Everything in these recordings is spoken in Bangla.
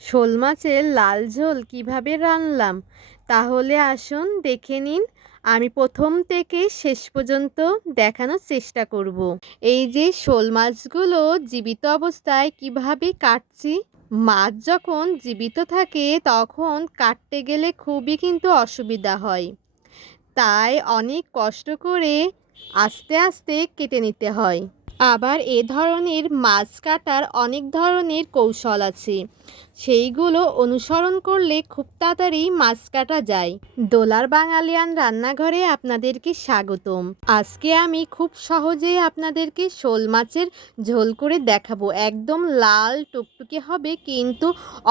শোল মাছের লাল ঝোল কিভাবে রান্নলাম তাহলে আসুন দেখে নিন। আমি প্রথম থেকে শেষ পর্যন্ত দেখানোর চেষ্টা করব। এই যে শোল মাছগুলো জীবিত অবস্থায় কিভাবে কাটছি। মাছ যখন জীবিত থাকে তখন কাটতে গেলে খুবই কিন্তু অসুবিধা হয়, তাই অনেক কষ্ট করে আস্তে আস্তে কেটে নিতে হয়। আবার এ ধরনের মাছ কাটার অনেক ধরনের কৌশল আছে, সেইগুলো অনুসরণ করলে খুব তাড়াতাড়ি মাছ কাটা যায়। দোলার বাঙালিয়ান রান্নাঘরে আপনাদেরকে স্বাগতম। আজকে আমি খুব সহজেই আপনাদেরকে শোল মাছের ঝোল করে দেখাবো। একদম লাল টুকটুকে হবে, কিন্তু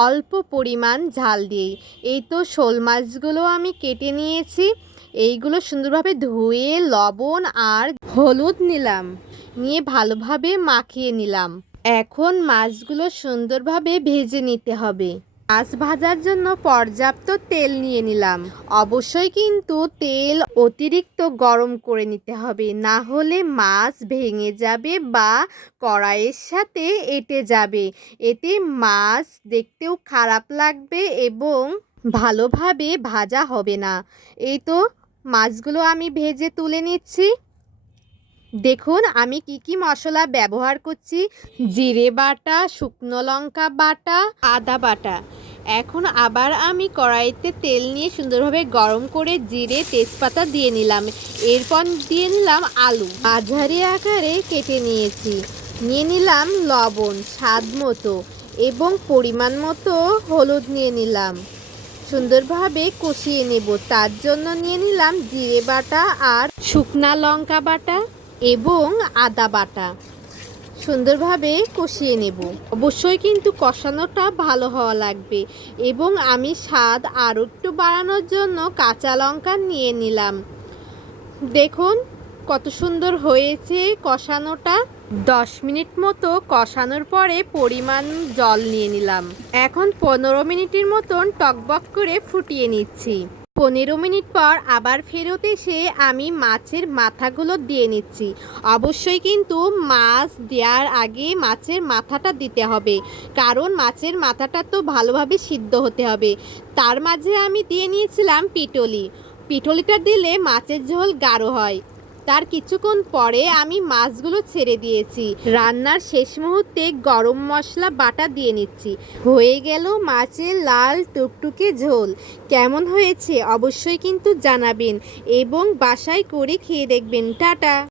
অল্প পরিমাণ ঝাল দিয়েই। এই তো শোল মাছগুলো আমি কেটে নিয়েছি। এইগুলো সুন্দরভাবে ধুয়ে লবণ আর হলুদ নিলাম, নিয়ে ভালোভাবে মাখিয়ে নিলাম। এখন মাছগুলো সুন্দরভাবে ভেজে নিতে হবে। মাছ ভাজার জন্য পর্যাপ্ত তেল নিয়ে নিলাম। অবশ্যই কিন্তু তেল অতিরিক্ত গরম করে নিতে হবে, না হলে মাছ ভেঙে যাবে বা কড়াইয়ের সাথে এঁটে যাবে। এতে মাছ দেখতেও খারাপ লাগবে এবং ভালোভাবে ভাজা হবে না। এই তো মাছগুলো আমি ভেজে তুলে নিচ্ছি। দেখুন আমি কি কি মশলা ব্যবহার করছি। জিরে বাটা, শুকনো লঙ্কা বাটা, আদা বাটা। এখন আবার আমি কড়াইতে তেল নিয়ে সুন্দরভাবে গরম করে জিরে তেজপাতা দিয়ে নিলাম। এরপর দিয়ে নিলাম আলু, মাঝারি আকারে কেটে নিয়েছি। নিয়ে নিলাম লবণ স্বাদ মতো এবং পরিমাণ মতো হলুদ নিয়ে নিলাম। সুন্দরভাবে কষিয়ে নেব, তার জন্য নিয়ে নিলাম জিরে বাটা আর শুকনা লঙ্কা বাটা এবং আদা বাটা। সুন্দরভাবে কষিয়ে নেব। অবশ্যই কিন্তু কষানোটা ভালো হওয়া লাগবে এবং আমি স্বাদ আরও একটু বাড়ানোর জন্য কাঁচা লঙ্কা নিয়ে নিলাম। দেখুন কত সুন্দর হয়েছে কষানোটা। 10 মিনিট মতো কষানোর পরে পরিমাণ জল নিয়ে নিলাম। এখন 15 মিনিটের মতন টকবক করে ফুটিয়ে নিচ্ছি। 15 মিনিট পর আবার ফেরত এসে আমি মাছের মাথাগুলো দিয়ে নিচ্ছি। অবশ্যই কিন্তু মাছ দেওয়ার আগে মাছের মাথাটা দিতে হবে, কারণ মাছের মাথাটা তো ভালোভাবে সিদ্ধ হতে হবে। তার মাঝে আমি দিয়ে নিয়েছিলাম পিটলি। পিটলিটা দিলে মাছের ঝোল গাঢ় হয়। তার কিছুক্ষণ পরে আমি মাছগুলো ছেড়ে দিয়েছি। রান্নার শেষ মুহূর্তে গরম মশলা বাটা দিয়ে নিচ্ছি। হয়ে গেল মাছের লাল টুকটুকে ঝোল। কেমন হয়েছে অবশ্যই কিন্তু জানাবেন এবং বাসায় করে খেয়ে দেখবেন। টাটা।